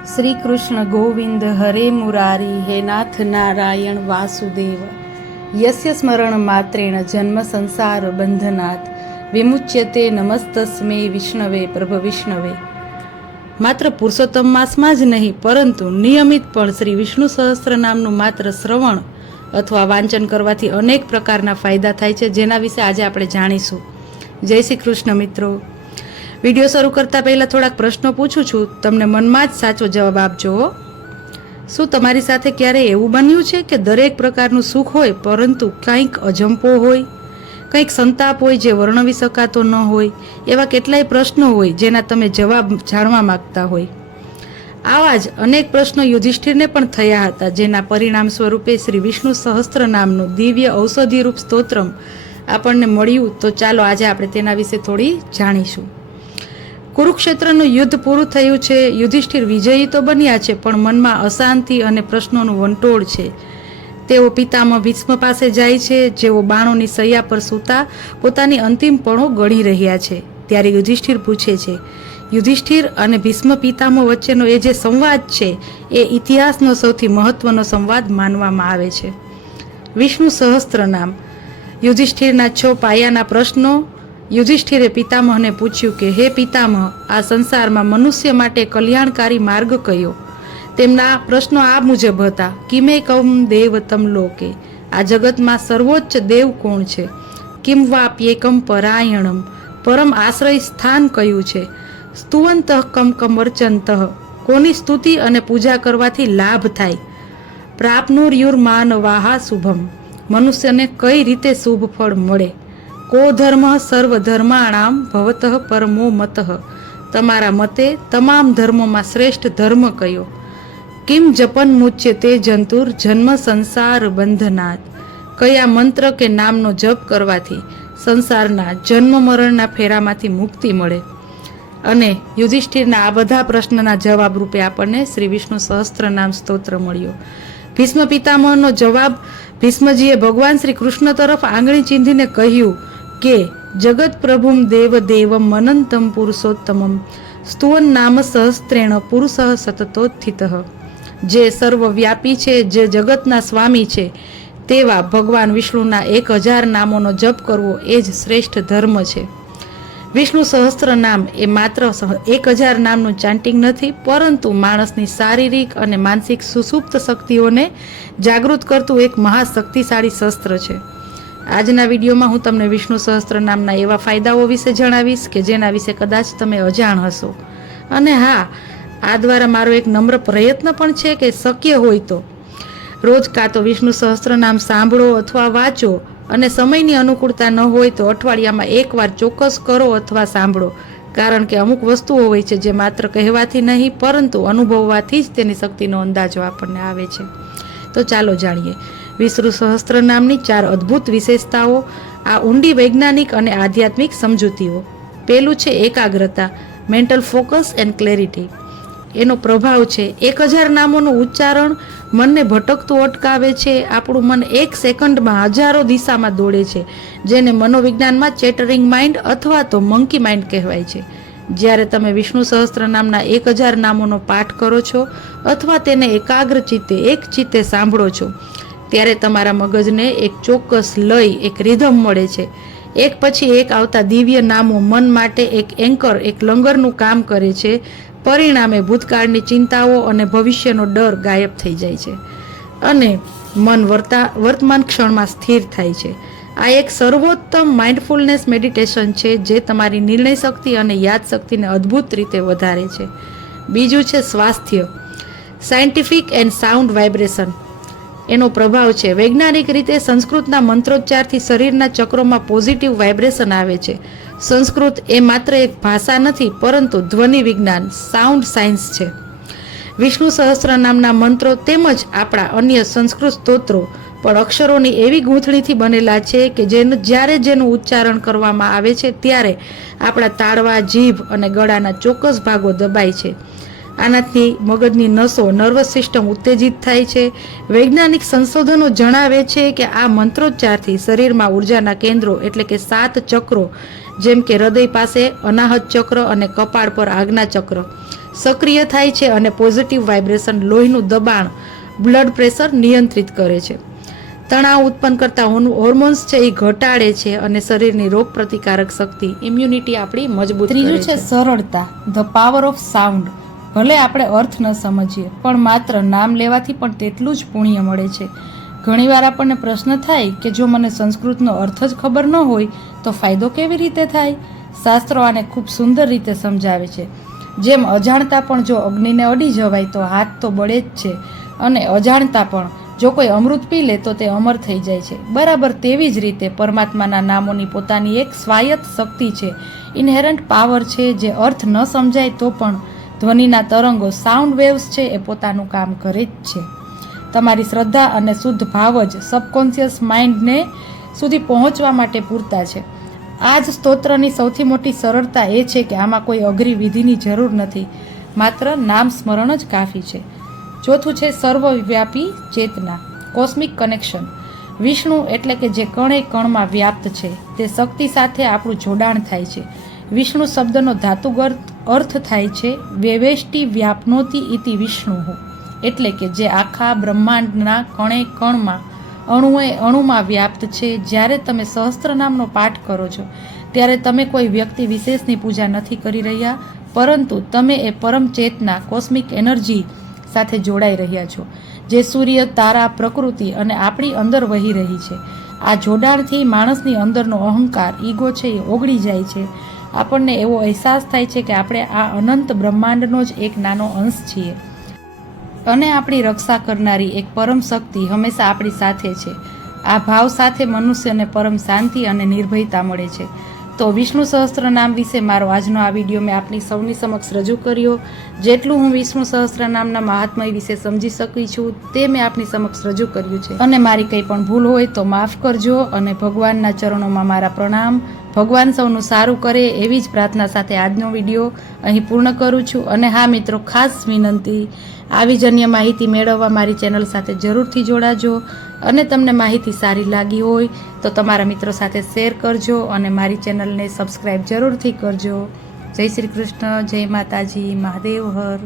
श्री कृष्ण गोविंद हरे मुरारी हे नाथ नारायण वासुदेव यस्य स्मरण मात्रेण जन्म संसार बंधनात् विमुच्यते नमस्तस्मै विष्णवे प्रभ विष्णवे। मात्र पुरुषोत्तम मासમાં જ નહીં પરંતુ નિયમિતપણે શ્રી વિષ્ણુ સહસ્ત્ર નામનું માત્ર શ્રવણ અથવા વાંચન કરવાથી અનેક પ્રકારના ફાયદા થાય છે, જેના વિશે આજે આપણે જાણીશું। જય શ્રી કૃષ્ણ મિત્રો। વિડીયો શરૂ કરતા પહેલા થોડાક પ્રશ્નો પૂછું છું, તમને મનમાં જ સાચો જવાબ આપજો। શું તમારી સાથે ક્યારે એવું બન્યું છે કે દરેક પ્રકારનું સુખ હોય પરંતુ કંઈક અજંપો હોય, કંઈક સંતાપ હોય જે વર્ણવી શકાતો ન હોય? એવા કેટલાય પ્રશ્નો હોય જેના તમે જવાબ જાણવા માંગતા હોય। આવા જ અનેક પ્રશ્નો યુધિષ્ઠિરને પણ થયા હતા, જેના પરિણામ સ્વરૂપે શ્રી વિષ્ણુ સહસ્ત્ર નામનું દિવ્ય ઔષધિરૂપ સ્તોત્રમ આપણને મળ્યું। તો ચાલો આજે આપણે તેના વિશે થોડી જાણીશું। કુરુક્ષેત્રનું યુદ્ધ પૂરું થયું છે, યુધિષ્ઠિર વિજયી તો બન્યા છે, પણ મનમાં અશાંતિ અને પ્રશ્નોનું વંટોળ છે। તેઓ પિતામહ ભીષ્મ પાસે જાય છે, જેઓ બાણોની સૈયા પર સૂતા પોતાની અંતિમ પળો ગણી રહ્યા છે। ત્યારે યુધિષ્ઠિર પૂછે છે, યુધિષ્ઠિર અને ભીષ્મ પિતામહ વચ્ચેનો એ જે સંવાદ છે એ ઇતિહાસનો સૌથી મહત્વનો સંવાદ માનવામાં આવે છે। વિષ્ણુ સહસ્ત્ર નામ। યુધિષ્ઠિરના 6 પાયાના પ્રશ્નો। યુધિષ્ઠિરે પિતામહને પૂછ્યું કે હે પિતામહ, આ સંસારમાં મનુષ્ય માટે કલ્યાણકારી માર્ગ કયો? તેમના પ્રશ્નો આ મુજબ હતા। કિમેકમ દેવતમ લોકે, આ જગતમાં સર્વોચ્ચ દેવ કોણ છે? કિમ વાપ્યેકમ પરાયણમ, પરમ આશ્રય સ્થાન કયું છે? સ્તુવંતઃ કમ કમર્ચંતઃ, કોની સ્તુતિ અને પૂજા કરવાથી લાભ થાય? પ્રાપ્નુર્યુર્માનવાહા શુભમ, મનુષ્યને કઈ રીતે શુભ ફળ મળે? કો ધર્મ સર્વધર્માણામ ભવતઃ પરમો મતઃ, તમારા મતે તમામ ધર્મોમાં શ્રેષ્ઠ ધર્મ કયો? કિમ જપન મુચ્યતે જંતુર જન્મ સંસાર બંધનાથ, કયા મંત્ર કે નામનો જપ કરવાથી સંસારના જન્મ મરણના ફેરામાંથી મુક્તિ મળે? અને યુધિષ્ઠિરના આ બધા પ્રશ્નના જવાબ રૂપે આપણને શ્રી વિષ્ણુ સહસ્ત્ર નામ સ્તોત્ર મળ્યો। ભીષ્મ પિતામહનો જવાબ, ભીષ્મજીએ ભગવાન શ્રી કૃષ્ણ તરફ આંગળી ચીંધીને કહ્યું કે જગત પ્રભુમ દેવ દેવમ અનંતમ પુરુષોત્તમમ સ્તુવન નામ સહસ્ત્રેણ પુરુષ સતતોત્થિતઃ, જે સર્વવ્યાપી છે, જે જગતના સ્વામી છે, તેવા ભગવાન વિષ્ણુના 1000 નામોનો જપ કરવો એ જ શ્રેષ્ઠ ધર્મ છે। વિષ્ણુ સહસ્ત્ર નામ એ માત્ર 1000 નામનું ચાન્ટિંગ નથી, પરંતુ માણસની શારીરિક અને માનસિક સુસુપ્ત શક્તિઓને જાગૃત કરતું એક મહાશક્તિશાળી શસ્ત્ર છે। આજના વિડીયોમાં હું તમને વિષ્ણુ સહસ્ત્ર નામના એવા ફાયદાઓ વિશે જણાવીશ કે જેના વિશે કદાચ તમે અજાણ હશો। અને હા, આ દ્વારા મારો એક નમ્ર પ્રયત્ન પણ છે કે શક્ય હોય તો રોજ કાં તો વિષ્ણુ સહસ્ત્ર નામ સાંભળો અથવા વાંચો, અને સમયની અનુકૂળતા ન હોય તો અઠવાડિયામાં એકવાર ચોક્કસ કરો અથવા સાંભળો, કારણ કે અમુક વસ્તુઓ હોય છે જે માત્ર કહેવાથી નહીં પરંતુ અનુભવવાથી જ તેની શક્તિનો અંદાજો આપણને આવે છે। તો ચાલો જાણીએ વિષ્ણુ સહસ્ત્ર નામની 4 અદ્ભુત વિશેષતાઓ, આ ઊંડી વૈજ્ઞાનિક અને આધ્યાત્મિક સમજૂતીઓ। પહેલું છે એકાગ્રતા, મેન્ટલ ફોકસ એન્ડ ક્લેરિટી। એનો પ્રભાવ છે 1000 નામોનું ઉચ્ચારણ મનને ભટકતું અટકાવે છે। આપણું મન 1 સેકન્ડમાં હજારો દિશામાં દોડે છે, જેને મનોવિજ્ઞાનમાં ચેટરિંગ માઇન્ડ અથવા તો મંકી માઇન્ડ કહેવાય છે। જ્યારે તમે વિષ્ણુ સહસ્ત્ર નામના 1000 નામોનો પાઠ કરો છો અથવા તેને એકાગ્ર ચિત્તે એક ચિત્તે સાંભળો છો, ત્યારે તમારા મગજને એક ચોક્કસ લય, એક રિધમ મળે છે। એક પછી એક આવતા દિવ્ય નામો મન માટે એક એન્કર, એક લંગરનું કામ કરે છે। પરિણામે ભૂતકાળની ચિંતાઓ અને ભવિષ્યનો ડર ગાયબ થઈ જાય છે અને મન વર્તમાન ક્ષણમાં સ્થિર થાય છે। આ એક સર્વોત્તમ માઇન્ડફુલનેસ મેડિટેશન છે જે તમારી નિર્ણય શક્તિ અને યાદશક્તિને અદ્ભુત રીતે વધારે છે। બીજું છે સ્વાસ્થ્ય, સાયન્ટિફિક એન્ડ સાઉન્ડ વાઇબ્રેશન। એનો પ્રભાવ છે વૈજ્ઞાનિક રીતે સંસ્કૃતના મંત્રોચ્ચારથી શરીરના ચક્રોમાં પોઝિટિવ વાઇબ્રેશન આવે છે। સંસ્કૃત એ માત્ર એક ભાષા નથી પરંતુ ધ્વનિ વિજ્ઞાન, સાઉન્ડ સાયન્સ છે। વિષ્ણુ સહસ્ત્ર નામના મંત્રો તેમજ આપણા અન્ય સંસ્કૃત સ્તોત્રો પણ અક્ષરોની એવી ગૂંથણીથી બનેલા છે કે જ્યારે જેનું ઉચ્ચારણ કરવામાં આવે છે ત્યારે આપણા તાળવા, જીભ અને ગળાના ચોક્કસ ભાગો દબાય છે। આનાથી મગજની નસો, નર્વસ સિસ્ટમ ઉત્તેજિત થાય છે। વૈજ્ઞાનિક સંશોધનો જણાવે છે કે આ મંત્રોચ્ચારથી શરીરમાં ઉર્જાના કેન્દ્રો એટલે કે 7 ચક્રો, જેમ કે હૃદય પાસે અનાહત ચક્ર અને કપાળ પર આજ્ઞા ચક્ર, સક્રિય થાય છે અને પોઝિટિવ વાઇબ્રેશન લોહીનું દબાણ બ્લડ પ્રેશર નિયંત્રિત કરે છે. તણાવ ઉત્પન્ન કરતા હોર્મોન્સ છે એ ઘટાડે છે અને શરીરની રોગ પ્રતિકારક શક્તિ ઇમ્યુનિટી આપણી મજબૂત કરે છે. ત્રીજું છે સરળતા, ધ પાવર ઓફ સાઉન્ડ. ભલે આપણે અર્થ ન સમજીએ પણ માત્ર નામ લેવાથી પણ તેટલું જ પુણ્ય મળે છે. ઘણીવાર આપણને પ્રશ્ન થાય કે જો મને સંસ્કૃતનો અર્થ જ ખબર ન હોય તો ફાયદો કેવી રીતે થાય? શાસ્ત્રો આને ખૂબ સુંદર રીતે સમજાવે છે. જેમ અજાણતા પણ જો અગ્નિને અડી જવાય તો હાથ તો બળે જ છે, અને અજાણતા પણ જો કોઈ અમૃત પી લે તો તે અમર થઈ જાય છે. બરાબર તેવી જ રીતે પરમાત્માના નામોની પોતાની એક સ્વાયત્ત શક્તિ છે, ઇનહેરન્ટ પાવર છે, જે અર્થ ન સમજાય તો પણ ધ્વનિના તરંગો સાઉન્ડ વેવ્સ છે એ પોતાનું કામ કરે જ છે. તમારી શ્રદ્ધા અને શુદ્ધ ભાવ જ સબકોન્શિયસ માઇન્ડને સુધી પહોંચવા માટે પૂરતા છે. આ જ સ્તોત્રની સૌથી મોટી સરળતા એ છે કે આમાં કોઈ અઘરી વિધિની જરૂર નથી, માત્ર નામ સ્મરણ જ કાફી છે. ચોથું છે સર્વવ્યાપી ચેતના, કોસ્મિક કનેક્શન. વિષ્ણુ એટલે કે જે કણે કણમાં વ્યાપ્ત છે, તે શક્તિ સાથે આપણું જોડાણ થાય છે. વિષ્ણુ શબ્દનો ધાતુગત અર્થ થાય છે વેવેષ્ટિ વ્યાપનોતિ ઇતિ વિષ્ણુ, એટલે કે જે આખા બ્રહ્માંડના કણે કણમાં અણુએ અણુમાં વ્યાપ્ત છે. જ્યારે તમે સહસ્ત્રનામનો પાઠ કરો છો ત્યારે તમે કોઈ વ્યક્તિ વિશેષની પૂજા નથી કરી રહ્યા, પરંતુ તમે એ પરમ ચેતના કોસ્મિક એનર્જી સાથે જોડાઈ રહ્યા છો, જે સૂર્ય, તારા, પ્રકૃતિ અને આપણી અંદર વહી રહી છે. આ જોડાણથી માણસની અંદરનો અહંકાર, ઈગો છે એ ઓગળી જાય છે. આપણને એવો અહેસાસ થાય છે કે આપણે આ અનંત બ્રહ્માંડનો જ એક નાનો અંશ છીએ અને આપણી રક્ષા કરનારી એક પરમ શક્તિ હંમેશા આપણી સાથે છે. આ ભાવ સાથે મનુષ્યને પરમ શાંતિ અને નિર્ભયતા મળે છે. તો વિષ્ણુ સહસ્ત્ર નામ વિશે મારો આજનો આ વિડીયો મેં આપની સૌની સમક્ષ રજૂ કર્યો. જેટલું હું વિષ્ણુ સહસ્ત્ર નામના મહાત્મય વિશે સમજી શકી છું તે મેં આપની સમક્ષ રજૂ કર્યું છે, અને મારી કંઈ પણ ભૂલ હોય તો માફ કરજો, અને ભગવાનના ચરણોમાં મારા પ્રણામ. ભગવાન સૌનું સારું કરે એવી જ પ્રાર્થના સાથે આજનો વિડીયો અહીં પૂર્ણ કરું છું. અને હા મિત્રો, ખાસ વિનંતી, આવી જ અન્ય માહિતી મેળવવા મારી ચેનલ સાથે જરૂરથી જોડાજો, અને તમને માહિતી સારી લાગી હોય તો તમારા મિત્રો સાથે શેર કરજો અને મારી ચેનલને સબસ્ક્રાઈબ જરૂરથી કરજો. જય શ્રી કૃષ્ણ, જય માતાજી, મહાદેવ હર.